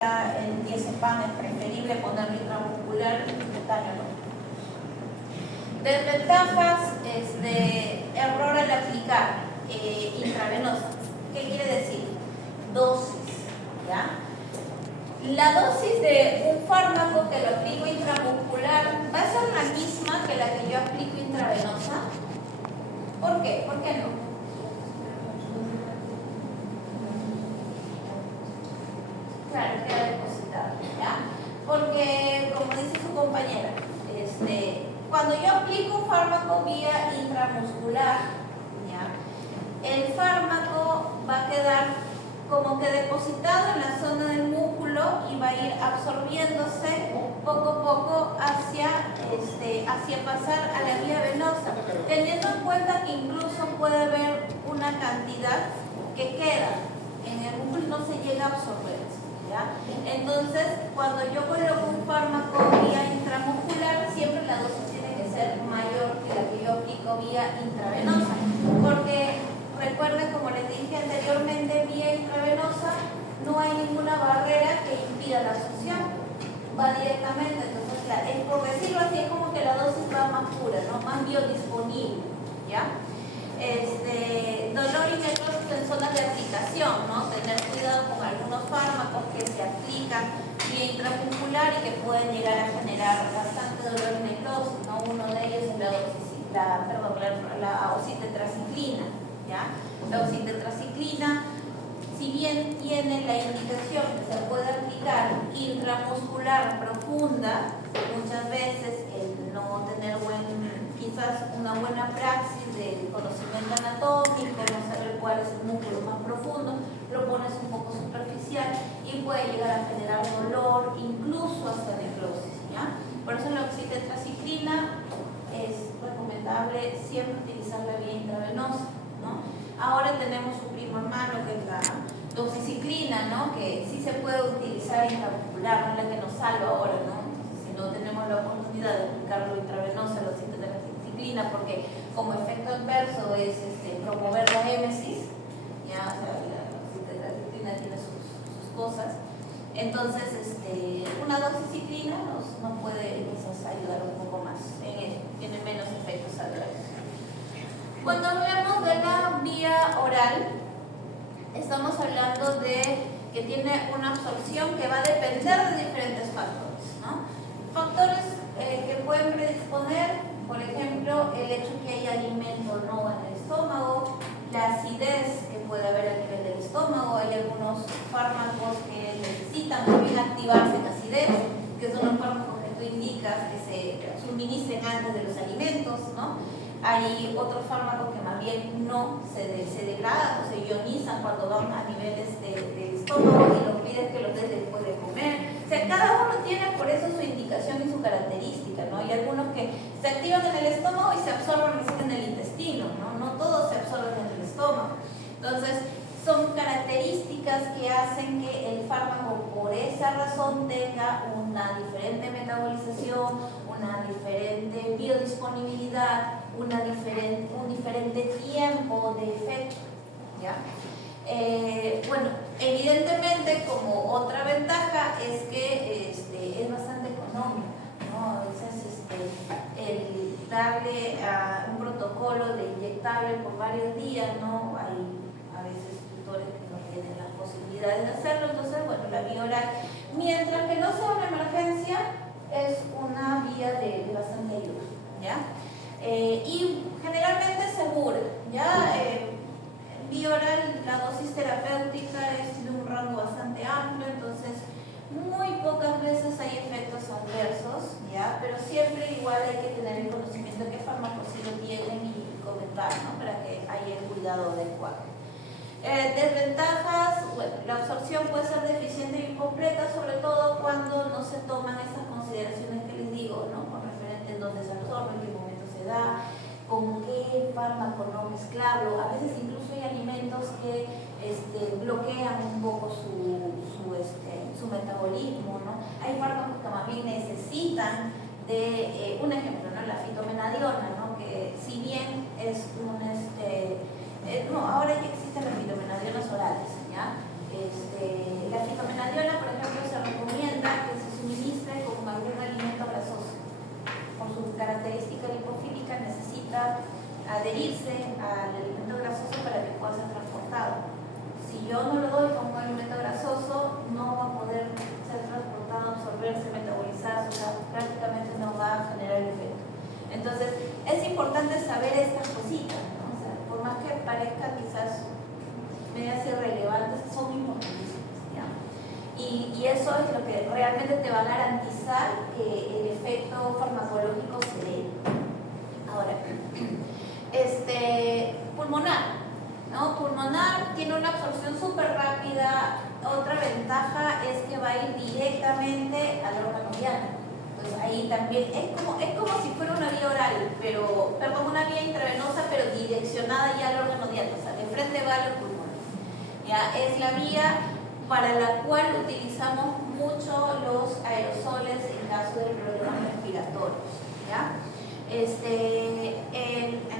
el diazepam es preferible ponerlo intramuscular, subcutáneo no. Desventajas, error al aplicar intravenosa. ¿Qué quiere decir? Dosis, ¿ya? La dosis de un fármaco que lo aplico intramuscular va a ser la misma que la que yo aplico intravenosa. ¿Por qué? ¿Por qué no? Claro, queda depositado, ¿ya? Porque, como dice su compañera, cuando yo aplico un fármaco vía intramuscular, ¿ya? El fármaco va a quedar como que depositado en la zona del músculo y va a ir absorbiéndose poco a poco hacia pasar a la vía venosa, teniendo en cuenta que incluso puede haber una cantidad que queda en el músculo y no se llega a absorber. ¿Ya? Entonces, cuando yo coloco un fármaco vía intramuscular, siempre la dosis tiene que ser mayor que la que yo aplico vía intravenosa, porque recuerden, como les dije anteriormente, vía intravenosa no hay ninguna barrera que impida la absorción, va directamente. Entonces, por decirlo así, es como que la dosis va más pura, ¿no? Más biodisponible, ¿ya? Dolor y necrosis en zonas de aplicación, ¿no? Tener cuidado con algunos fármacos que se aplican vía intramuscular y que pueden llegar a generar bastante dolor y necrosis, ¿no? Uno de ellos es la oxitetraciclina, ¿ya? La oxitetraciclina, si bien tiene la indicación que se puede aplicar intramuscular profunda, muchas veces el no tener quizás una buena praxis del conocimiento anatómico, no saber cuál es el músculo más profundo, lo pones un poco superficial y puede llegar a generar dolor, incluso hasta necrosis, ¿ya? Por eso la oxitetraciclina es recomendable siempre utilizar la vía intravenosa, ¿no? Ahora tenemos su prima hermano, que es la doxiciclina, ¿no? Que sí se puede utilizar intramuscular, no es la que nos salva ahora, ¿no? Si no tenemos la oportunidad de aplicarlo intravenosa, la oxitetraciclina, porque como efecto adverso es promover la émesis, ¿ya? O sea, la oxitetraciclina tiene sus cosas. Entonces, una doxiciclina nos puede quizás ayudar un poco más en eso, tiene menos efectos adversos. Cuando hablamos de la vía oral, estamos hablando de que tiene una absorción que va a depender de diferentes factores, ¿no? Factores que pueden predisponer, por ejemplo, el hecho que haya alimento no en el estómago, la acidez que puede haber a nivel del estómago. Hay algunos fármacos que necesitan también activarse en acidez, que son los fármacos que tú indicas que se suministren antes de los alimentos, ¿no? Hay otros fármacos que más bien no se degradan o se ionizan cuando van a niveles del estómago y los pides que los des después de comer. O sea, cada uno tiene por eso su indicación y su característica, ¿no? Hay algunos que se activan en el estómago y se absorben recién en el intestino, ¿no? No todos se absorben en el estómago. Entonces, son características que hacen que el fármaco por esa razón tenga una diferente metabolización, una diferente biodisponibilidad, un diferente tiempo de efecto, ¿ya? Bueno, evidentemente, como otra ventaja es que es bastante económico, ¿no? A veces el darle a un protocolo de inyectable por varios días, ¿no? Hay a veces tutores que no tienen las posibilidades de hacerlo, entonces, bueno, la vía oral, mientras que no sea una emergencia, es una vía de bastante ayuda, ¿ya? Y generalmente segura, ¿ya? Vía oral, la dosis terapéutica es de un rango bastante amplio, entonces muy pocas veces hay efectos adversos, ¿ya? Pero siempre igual hay que tener el conocimiento de qué fármacos sí lo tienen y comentar, ¿no? Para que haya el cuidado adecuado. Desventajas, bueno, la absorción puede ser deficiente e incompleta, sobre todo cuando no se toman esas consideraciones que les digo, ¿no? Con referente en dónde se absorbe, en qué momento se da, con qué fármaco no mezclarlo. A veces incluso hay alimentos que bloquean un poco su metabolismo, ¿no? Hay fármacos que más bien necesitan de, un ejemplo, ¿no? La fitomenadiona, ¿no? Que si bien es ahora ya existen las fitomenadionas orales, ¿ya? La fitomenadiona, por ejemplo, se y eso es lo que realmente te va a garantizar que el efecto farmacológico se dé. Ahora, pulmonar, ¿no? Pulmonar tiene una absorción súper rápida. Otra ventaja es que va a ir directamente al órgano diana. Entonces ahí también es como si fuera una vía oral, perdón, una vía intravenosa, pero direccionada ya al órgano diana. O sea, de frente va a los pulmones. ¿Ya? Es la vía para la cual utilizamos mucho los aerosoles en caso de problemas respiratorios. ¿Ya? En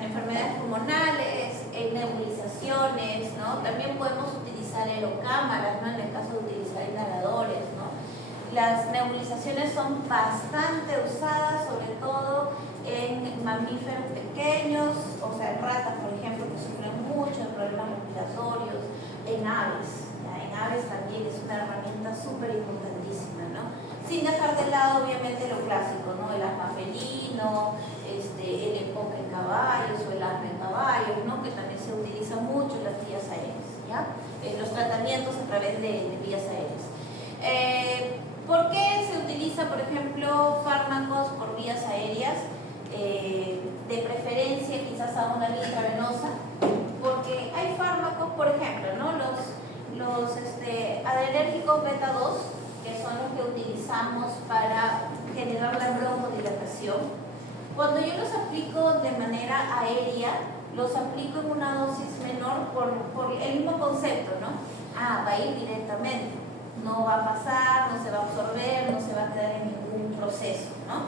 enfermedades pulmonales, en nebulizaciones, ¿no? También podemos utilizar aerocámaras, ¿no? En el caso de utilizar inhaladores, ¿no? Las nebulizaciones son bastante usadas, sobre todo en mamíferos pequeños, o sea, en ratas, por ejemplo, que sufren mucho de problemas respiratorios, en aves. En aves también es una herramienta súper importantísima, ¿no? Sin dejar de lado, obviamente, lo clásico, ¿no? El asma felino, el enfoque en caballos o el asma en caballos, ¿no? Que también se utiliza mucho en las vías aéreas, ¿ya? Los tratamientos a través de vías aéreas. ¿Por qué se utiliza, por ejemplo, fármacos por vías aéreas? De preferencia quizás a una vía intravenosa, porque hay fármacos, por ejemplo, ¿no? Los adrenérgicos beta 2, que son los que utilizamos para generar la broncodilatación. Cuando yo los aplico de manera aérea, los aplico en una dosis menor por el mismo concepto, ¿no? Va a ir directamente, no va a pasar, no se va a absorber, no se va a quedar en ningún proceso, ¿no?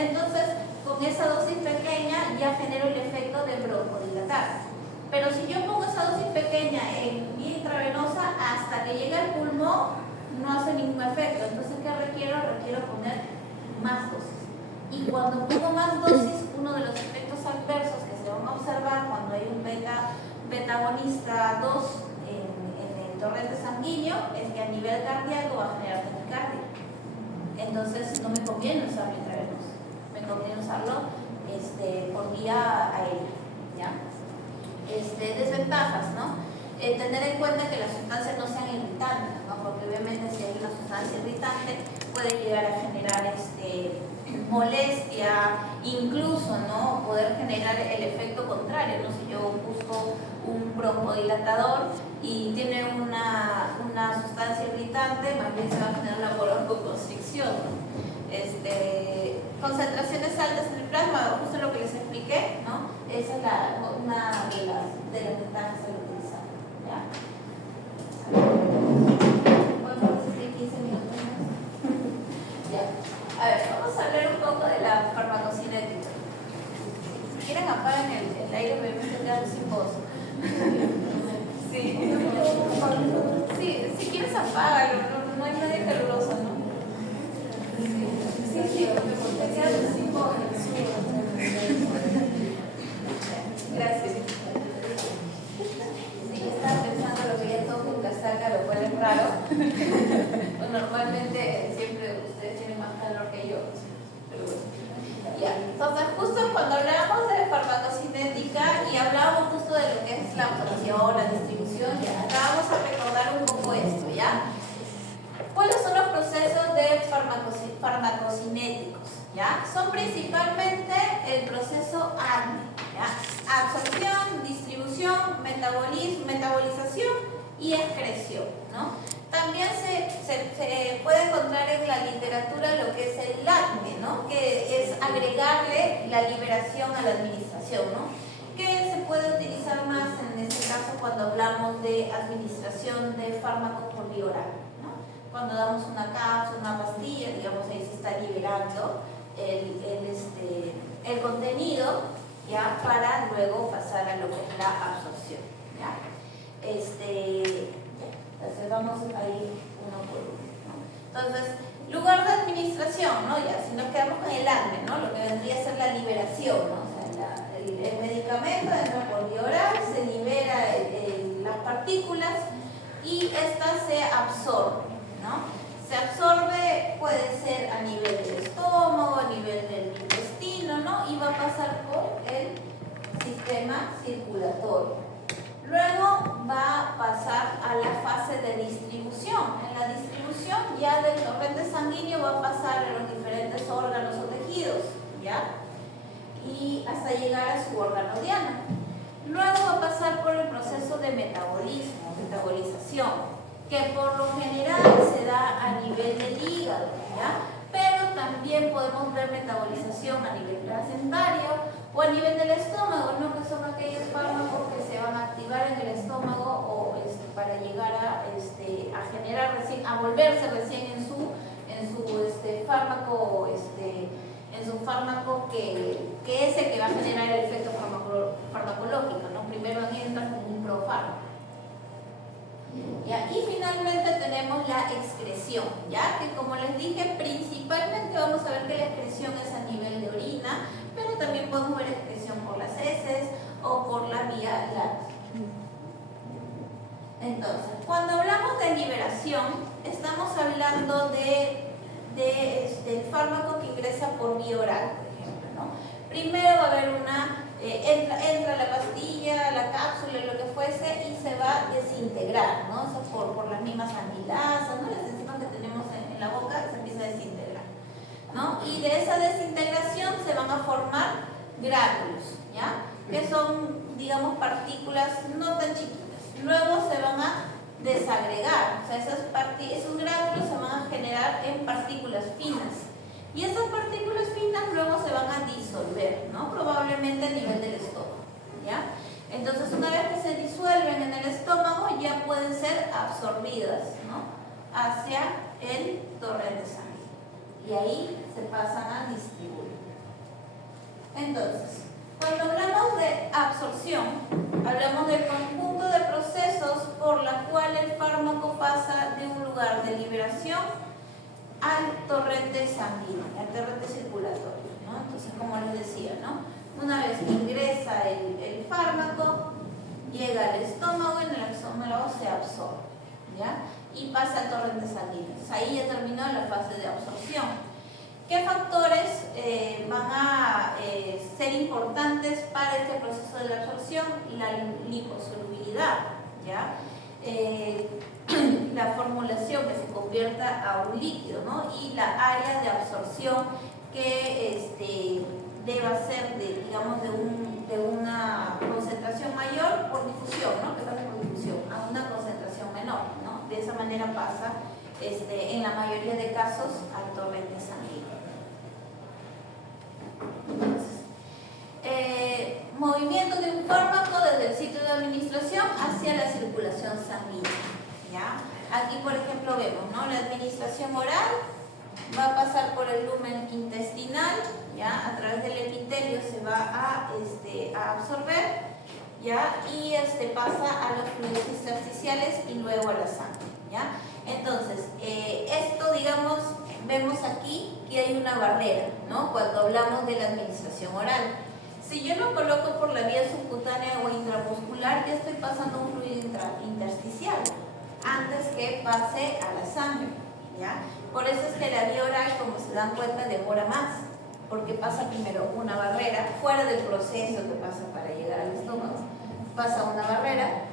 Entonces, con esa dosis pequeña ya genero el efecto de broncodilatar. Pero si yo pongo esa dosis pequeña en vía intravenosa, hasta que llega al pulmón, no hace ningún efecto. Entonces, ¿qué requiero? Requiero poner más dosis. Y cuando pongo más dosis, uno de los efectos adversos que se van a observar cuando hay un beta-agonista 2 en el torrente sanguíneo es que a nivel cardíaco va a generar taquicardia. Entonces, no me conviene usarlo intravenoso. Me conviene usarlo por vía aérea, ¿ya? Desventajas, ¿no? Tener en cuenta que las sustancias no sean irritantes, ¿no? Porque obviamente si hay una sustancia irritante puede llegar a generar molestia, incluso, ¿no? Poder generar el efecto contrario, ¿no? Si yo busco un broncodilatador y tiene una sustancia irritante, más bien se va a generar una broncoconstricción, ¿no? Concentraciones altas en el plasma, justo lo que les expliqué, ¿no? Esa es una de las ventajas al utilizar, ¿ya? ¿Podemos decir 15 minutos más? Ya. A ver, vamos a hablar un poco de la farmacocinética. Si quieren apagan el aire, obviamente quedan sin voz. Sí, si quieres apágalo, no hay nadie caluroso, ¿no? Sí, te quedas sin voz. Gracias. Sí, estaba pensando lo que ya toco en casaca, lo cual es raro. Normalmente siempre ustedes tienen más calor que yo. Pero bueno. Ya. Entonces, justo cuando hablábamos de farmacocinética y hablábamos justo de lo que es la absorción, la distribución, ya acá vamos a recordar un poco esto, ¿ya? ¿Cuáles son los procesos de farmacocinéticos? ¿Ya? Son principalmente el proceso ADME, ¿ya? Absorción, distribución, metabolización y excreción, ¿no? También se puede encontrar en la literatura lo que es el ADME, ¿no? Que es agregarle la liberación a la administración, ¿no? Que se puede utilizar más en este caso cuando hablamos de administración de fármacos por vía oral, ¿no? Cuando damos una cápsula, una pastilla, digamos, ahí se está liberando el contenido, ¿ya? Para luego pasar a lo que es la absorción, ¿ya? Entonces vamos a ir uno por uno, ¿no? Entonces, lugar de administración, ¿no? Ya, si nos quedamos con el ADME, ¿no? Lo que vendría a ser la liberación, ¿no? O sea, el medicamento entra por vía oral, se libera las partículas y estas se absorben, ¿no? Se absorbe, puede ser a nivel del estómago, a nivel del intestino, ¿no? Y va a pasar por el sistema circulatorio. Luego va a pasar a la fase de distribución. En la distribución ya del torrente sanguíneo va a pasar a los diferentes órganos o tejidos, ¿ya? Y hasta llegar a su órgano diana. Luego va a pasar por el proceso de metabolización, que por lo general se da a nivel del hígado, ¿ya? Pero también podemos ver metabolización a nivel placentario o a nivel del estómago, ¿no? Que son aquellos fármacos que se van a activar en el estómago o para llegar a generar recién, a volverse recién en su fármaco, en su fármaco que es el que va a generar el efecto farmacológico, ¿no? Primero entra como un profármaco. ¿Ya? Y finalmente tenemos la excreción, ¿ya? Que como les dije, principalmente vamos a ver que la excreción es a nivel de orina, pero también podemos ver excreción por las heces o por la vía láctea. Entonces, cuando hablamos de liberación, estamos hablando del fármaco que ingresa por vía oral, por ejemplo, ¿no? Primero va a haber entra la pastilla, la cápsula, lo que fuese, y se va a desintegrar, ¿no? Eso por las mismas amilasas, ¿no? Las enzimas que tenemos en la boca se empieza a desintegrar, ¿no? Y de esa desintegración se van a formar gránulos, ¿ya? Que son, digamos, partículas no tan chiquitas. Luego se van a desagregar, o sea, esos gránulos se van a generar en partículas finas. Y esas partículas finas luego se van a disolver, ¿no? Probablemente a nivel del estómago, ¿ya? Entonces, una vez que se disuelven en el estómago, ya pueden ser absorbidas, ¿no? Hacia el torrente sanguíneo. Y ahí se pasan a distribuir. Entonces, cuando hablamos de absorción, hablamos del conjunto de procesos por la cual el fármaco pasa de un lugar de liberación al torrente sanguíneo, al torrente circulatorio, ¿no? Entonces, como les decía, ¿no? Una vez que ingresa el fármaco, llega al estómago y en el estómago se absorbe, ¿ya? Y pasa al torrente sanguíneo. Entonces, ahí ya terminó la fase de absorción. ¿Qué factores van a ser importantes para este proceso de la absorción? La liposolubilidad, ¿ya? La formulación que se convierta a un líquido, ¿no? Y la área de absorción que deba ser de una concentración mayor por difusión, ¿no? Que pasa por difusión a una concentración menor, ¿no? De esa manera pasa en la mayoría de casos al torrente sanguíneo. Entonces, movimiento de un fármaco desde el sitio de administración hacia la circulación sanguínea, ¿ya? Aquí, por ejemplo, vemos, ¿no? La administración oral va a pasar por el lumen intestinal, ¿ya? A través del epitelio se va a absorber, ¿ya? Y pasa a los fluidos intersticiales y luego a la sangre, ¿ya? Entonces, esto, digamos, vemos aquí que hay una barrera, ¿no? Cuando hablamos de la administración oral. Si yo lo coloco por la vía subcutánea o intramuscular, ya estoy pasando un fluido intersticial antes que pase a la sangre, ¿ya? Por eso es que la vía oral, como se dan cuenta, demora más, porque pasa primero una barrera, fuera del proceso que pasa para llegar al estómago, pasa una barrera,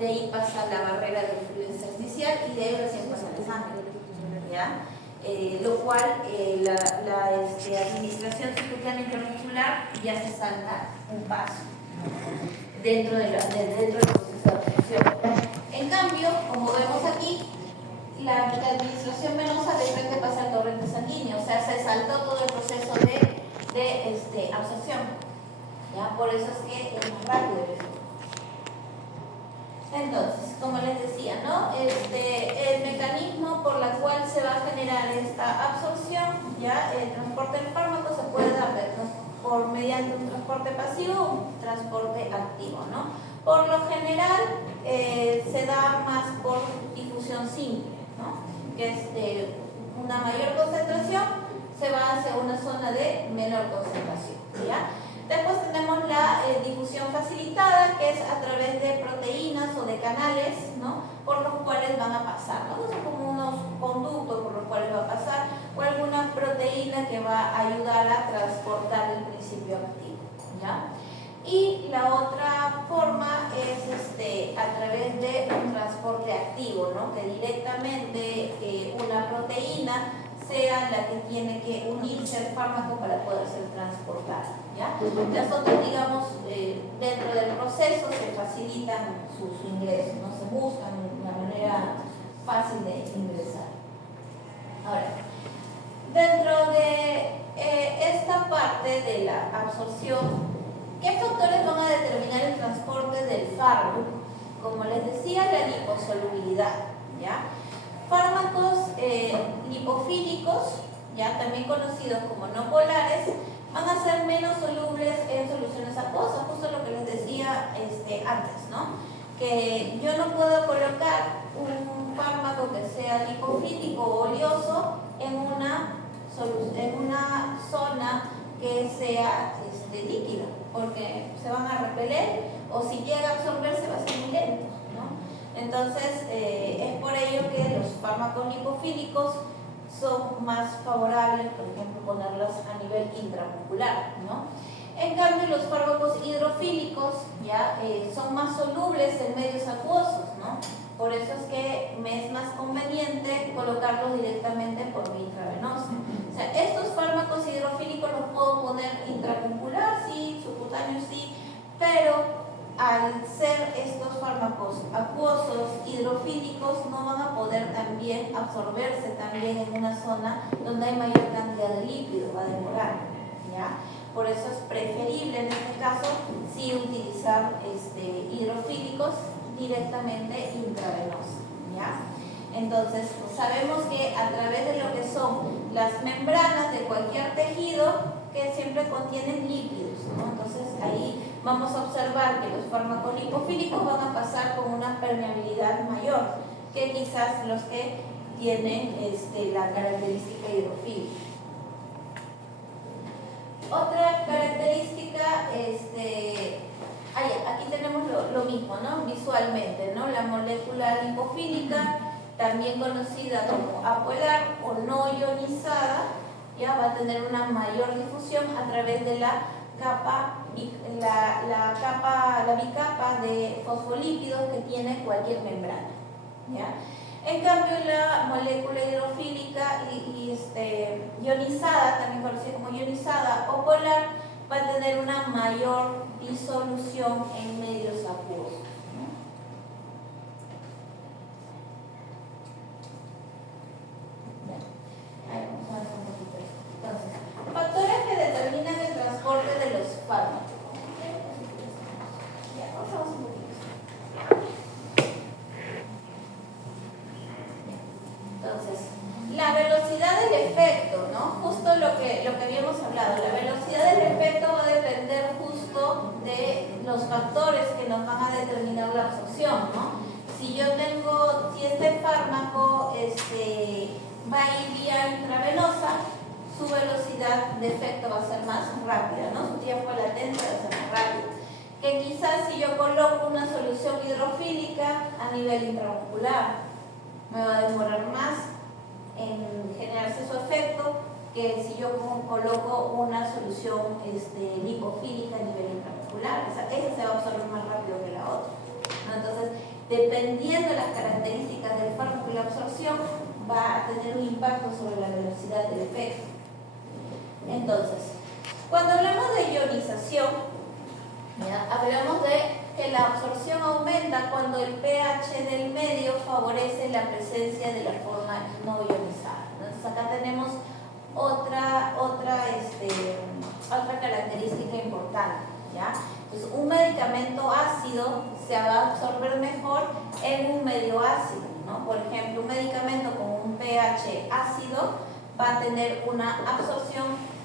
de ahí pasa la barrera del fluido intersticial y de ahí recién pasa la sangre, ¿ya? Lo cual la administración subcutánea intramuscular ya se salta un paso dentro del proceso de absorción. En cambio, como vemos aquí, la administración venosa de frente pasa al torrente sanguíneo, o sea, se saltó todo el proceso de absorción, ¿ya? Por eso es que es más rápido eso. Entonces, como les decía, ¿no? El mecanismo por el cual se va a generar esta absorción, ya el transporte del fármaco se puede dar mediante un transporte pasivo o un transporte activo, ¿no? Por lo general se da más por difusión simple, ¿no? Que es de una mayor concentración se va hacia una zona de menor concentración, ¿ya? Después tenemos la difusión facilitada, que es a través de proteínas o de canales, ¿no? Por los cuales van a pasar, ¿no? Son como unos conductos por los cuales va a pasar, o alguna proteína que va a ayudar a transportar el principio activo, ¿ya? Y la otra forma es a través de un transporte activo, ¿no? Que directamente una proteína sea la que tiene que unirse al fármaco para poder ser transportada, ¿ya? Las otras, digamos, dentro del proceso se facilitan su ingreso, ¿no? Se buscan una manera fácil de ingresar. Ahora, dentro de esta parte de la absorción, ¿qué factores van a determinar el transporte del fármaco? Como les decía, la liposolubilidad, ¿ya? Fármacos lipofílicos, ya también conocidos como no polares, van a ser menos solubles en soluciones acuosas, justo lo que les decía antes, ¿no? Que yo no puedo colocar un fármaco que sea lipofílico o oleoso en una zona que sea líquida, porque se van a repeler o si llega a absorberse va a ser muy lento, ¿no? Entonces, es por ello que los fármacos lipofílicos son más favorables, por ejemplo, ponerlos a nivel intramuscular, ¿no? En cambio, los fármacos hidrofílicos ya son más solubles en medios acuosos, ¿no? Por eso es que me es más conveniente colocarlos directamente por vía intravenosa. O sea, estos fármacos hidrofílicos los puedo poner intramuscular, sí, subcutáneo, sí, pero al ser estos fármacos acuosos, hidrofílicos, no van a poder también absorberse también en una zona donde hay mayor cantidad de líquido, va a demorar, ¿ya? Por eso es preferible en este caso sí utilizar hidrofílicos directamente intravenosos, ¿ya? Entonces, sabemos que a través de lo que son las membranas de cualquier tejido que siempre contienen líquidos, ¿no? Entonces, ahí vamos a observar que los fármacos lipofílicos van a pasar con una permeabilidad mayor que quizás los que tienen la característica hidrofílica. Otra característica, aquí tenemos lo mismo, ¿no? Visualmente, ¿no? La molécula lipofílica, también conocida como apolar o no ionizada, ya va a tener una mayor difusión a través de la bicapa de fosfolípidos que tiene cualquier membrana, ¿ya? En cambio, la molécula hidrofílica ionizada, también conocida como ionizada o polar, va a tener una mayor disolución en medios acuosos, ¿no? Vamos a ver un poquito esto. Entonces, factores que determinan el transporte de los fármacos. Ya, vamos un poquito. Entonces, la velocidad del efecto, ¿no? Justo lo que habíamos hablado, la velocidad del efecto va a depender justo de los factores que nos van a determinar la absorción, ¿no? Si este fármaco va a ir vía intravenosa, su velocidad de efecto va a ser más rápida, ¿no? Su tiempo latente va a ser más rápido. Que quizás si yo coloco una solución hidrofílica a nivel intramuscular, me va a demorar más en generarse su efecto que si yo coloco una solución lipofílica a nivel intramuscular. Esa se va a absorber más rápido que la otra, ¿no? Entonces, dependiendo de las características del fármaco y la absorción, va a tener un impacto sobre la velocidad del efecto. Entonces, cuando hablamos de ionización, ¿ya? Hablamos de que la absorción aumenta cuando el pH del medio favorece la presencia de la forma no ionizada. Entonces acá tenemos otra característica importante, ¿ya? Entonces, un medicamento ácido se va a absorber mejor en un medio ácido, ¿no? Por ejemplo, un medicamento con un pH ácido va a tener una absorción.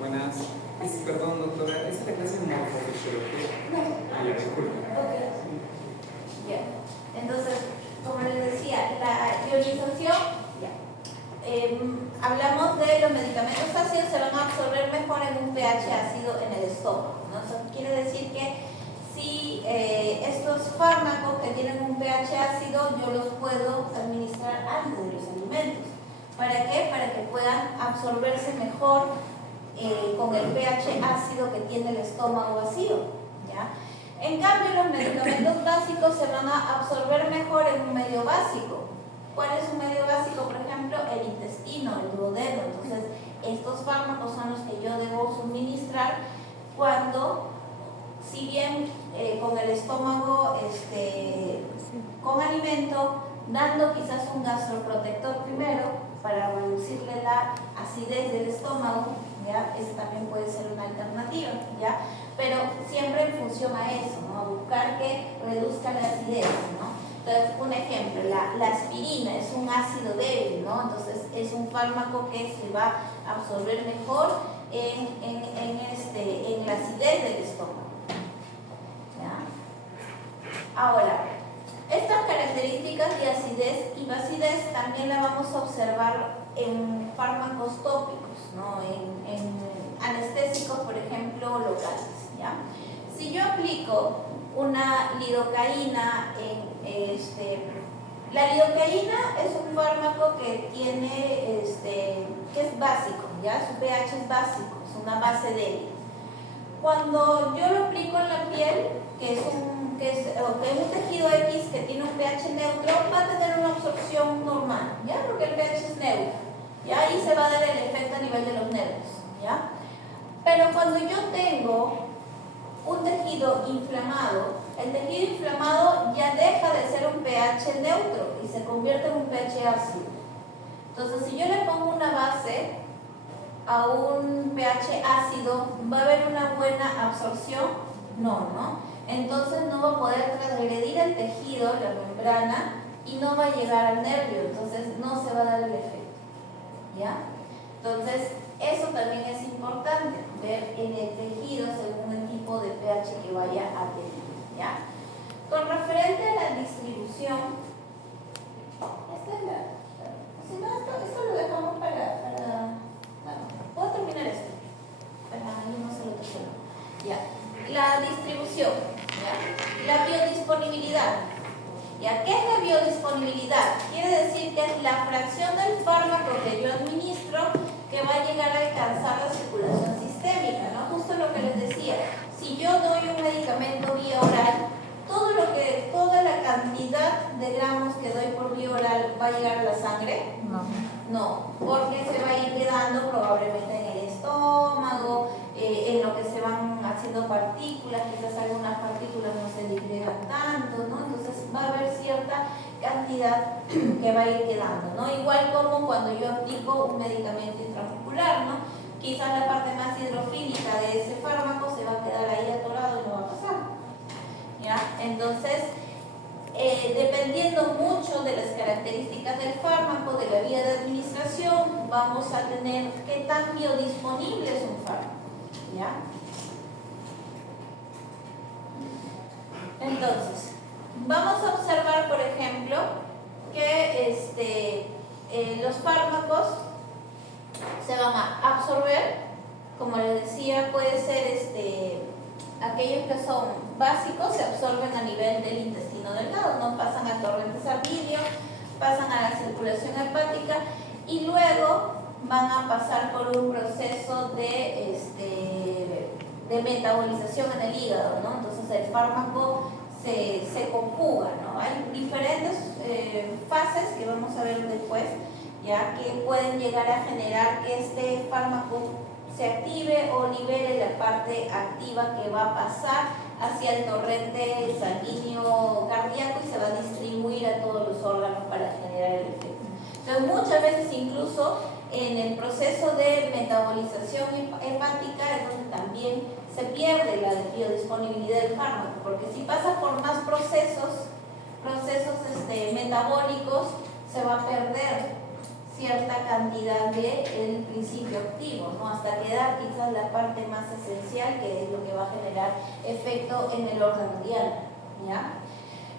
Buenas. Perdón, doctora, ¿es la clase de morfofisiología? No. Ya, disculpe. Ok. Bien. Entonces, como les decía, la ionización, hablamos de los medicamentos ácidos se van a absorber mejor en un pH ácido en el estómago, ¿no? Eso quiere decir que si estos fármacos que tienen un pH ácido, yo los puedo administrar antes de los alimentos. ¿Para qué? Para que puedan absorberse mejor con el pH ácido que tiene el estómago vacío, ¿ya? En cambio, los medicamentos básicos se van a absorber mejor en un medio básico. ¿Cuál es un medio básico? Por ejemplo, el intestino, el duodeno. Entonces, estos fármacos son los que yo debo suministrar cuando, si bien con el estómago con alimento, dando quizás un gastroprotector primero para reducirle la acidez del estómago, ¿ya? Esa también puede ser una alternativa, ¿ya? Pero siempre en función a eso, ¿no? A buscar que reduzca la acidez, ¿no? Entonces, un ejemplo, la aspirina es un ácido débil, ¿no? Entonces, es un fármaco que se va a absorber mejor en la acidez del estómago, ¿ya? Ahora, estas características de acidez y acidez también la vamos a observar en fármacos tópicos, ¿no? En anestésicos, por ejemplo, locales, ¿ya? Si yo aplico una lidocaína la lidocaína es un fármaco que tiene, que es básico, ¿ya? Su pH es básico, es una base débil. Cuando yo lo aplico en la piel, que es un tejido X que tiene un pH neutro, va a tener una absorción normal, ¿ya? Porque el pH es neutro, ¿ya? Ahí se va a dar el efecto a nivel de los nervios, ¿ya? Pero cuando yo tengo un tejido inflamado, el tejido inflamado ya deja de ser un pH neutro y se convierte en un pH ácido. Entonces, si yo le pongo una base a un pH ácido, ¿va a haber una buena absorción? No. Entonces no va a poder transgredir el tejido, la membrana, y no va a llegar al nervio, entonces no se va a dar el efecto, ¿ya? Entonces, eso también es importante, ver en el tejido según el tipo de pH que vaya a tener, ¿ya? Con referente a la distribución, esto lo dejamos para bueno, puedo terminar esto, para irnos al otro tema, ¿ya? La distribución, ¿ya? La biodisponibilidad. ¿Ya? ¿Qué es la biodisponibilidad? Quiere decir que es la fracción del fármaco que yo administro que va a llegar a alcanzar la circulación sistémica, ¿no? Justo lo que les decía, si yo doy un medicamento vía oral, toda la cantidad de gramos que doy por vía oral va a llegar a la sangre. No, porque se va a ir quedando probablemente en el estómago, en lo que se van haciendo partículas, quizás algunas partículas no se disgregan tanto, ¿no? Entonces va a haber cierta cantidad que va a ir quedando, ¿no? Igual como cuando yo aplico un medicamento intramuscular, ¿no? Quizás la parte más hidrofílica de ese fármaco se va a quedar ahí atorado y no va a pasar, ¿ya? Entonces, dependiendo mucho de las características del fármaco, de la vía de administración, vamos a tener qué tan biodisponible es un fármaco, ¿ya? Entonces, vamos a observar, por ejemplo, que los fármacos se van a absorber, como les decía, puede ser aquellos que son básicos, se absorben a nivel del intestino delgado, no pasan al torrente sanguíneo, pasan a la circulación hepática y luego van a pasar por un proceso de metabolización en el hígado, ¿no? Entonces el fármaco se conjuga, ¿no? Hay diferentes fases que vamos a ver después, ya que pueden llegar a generar que este fármaco se active o libere la parte activa que va a pasar hacia el torrente sanguíneo cardíaco y se va a distribuir a todos los órganos para generar el efecto. Entonces muchas veces incluso en el proceso de metabolización hepática es donde también se pierde la biodisponibilidad del fármaco, porque si pasa por más procesos metabólicos, se va a perder cierta cantidad del principio activo, ¿no? Hasta quedar quizás la parte más esencial, que es lo que va a generar efecto en el órgano diana, ¿ya?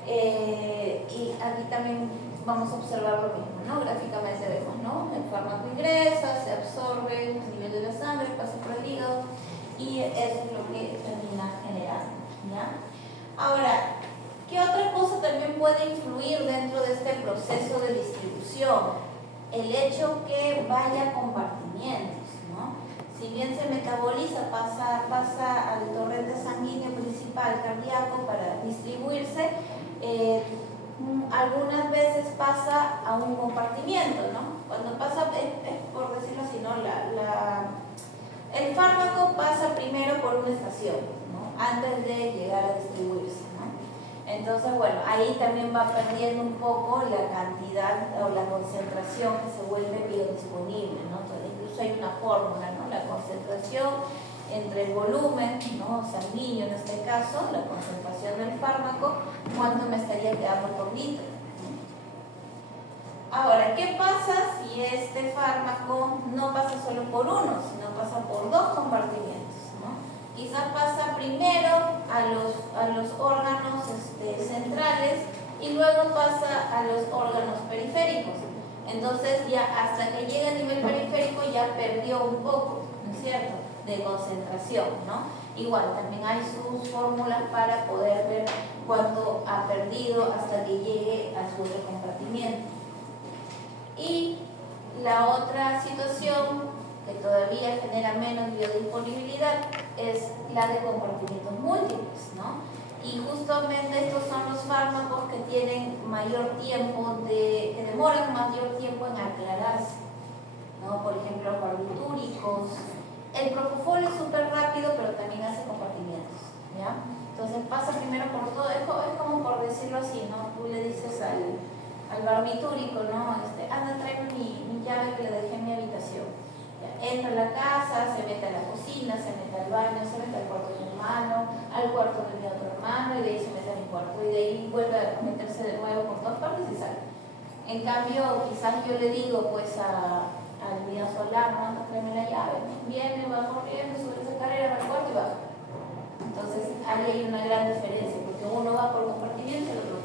Y aquí también vamos a observar lo mismo, ¿no? Gráficamente vemos, ¿no? El fármaco ingresa, se absorbe a nivel de la sangre, pasa por el hígado y eso es lo que termina generando, ¿ya? Ahora, ¿qué otra cosa también puede influir dentro de este proceso de distribución? El hecho que vaya a compartimientos, ¿no? si bien se metaboliza, pasa al torrente sanguíneo principal cardíaco para distribuirse, algunas veces pasa a un compartimiento, ¿no? Cuando pasa, es por decirlo así, ¿no? El fármaco pasa primero por una estación, ¿no? Antes de llegar a distribuirse, ¿no? Entonces, bueno, ahí también va perdiendo un poco la cantidad o la concentración que se vuelve biodisponible, ¿no? Entonces, incluso hay una fórmula, ¿no? La concentración entre el volumen, ¿no? Sanguíneo en este caso, la concentración del fármaco, cuánto me estaría quedando por litro. Ahora, ¿qué pasa si este fármaco no pasa solo por uno, sino pasa por dos compartimientos, ¿no? Quizás pasa primero a los órganos centrales y luego pasa a los órganos periféricos. Entonces, ya hasta que llega a nivel periférico ya perdió un poco, ¿no es cierto?, de concentración, ¿no? Igual, también hay sus fórmulas para poder ver cuánto ha perdido hasta que llegue a su otro compartimiento. Y la otra situación que todavía genera menos biodisponibilidad es la de compartimientos múltiples, ¿no? Y justamente estos son los fármacos que tienen mayor tiempo, que demoran mayor tiempo en aclararse, ¿no? Por ejemplo, los barbitúricos. El propofol es súper rápido, pero también hace compartimientos, ¿ya? Entonces pasa primero por todo, es como por decirlo así, ¿no? Tú le dices al barbitúrico, ¿no? Anda, tráeme mi llave que le dejé en mi habitación. Ya, entra a la casa, se mete a la cocina, se mete al baño, se mete al cuarto de mi hermano, al cuarto de mi otro hermano, y de ahí se mete a mi cuarto, y de ahí vuelve a meterse de nuevo por todas partes y sale. En cambio, quizás yo le digo, pues, al día solar, ¿no? Tráeme la llave, ¿no? Viene, va corriendo, sube esa escalera, va al cuarto y baja. Entonces, ahí hay una gran diferencia, porque uno va por compartimiento y el otro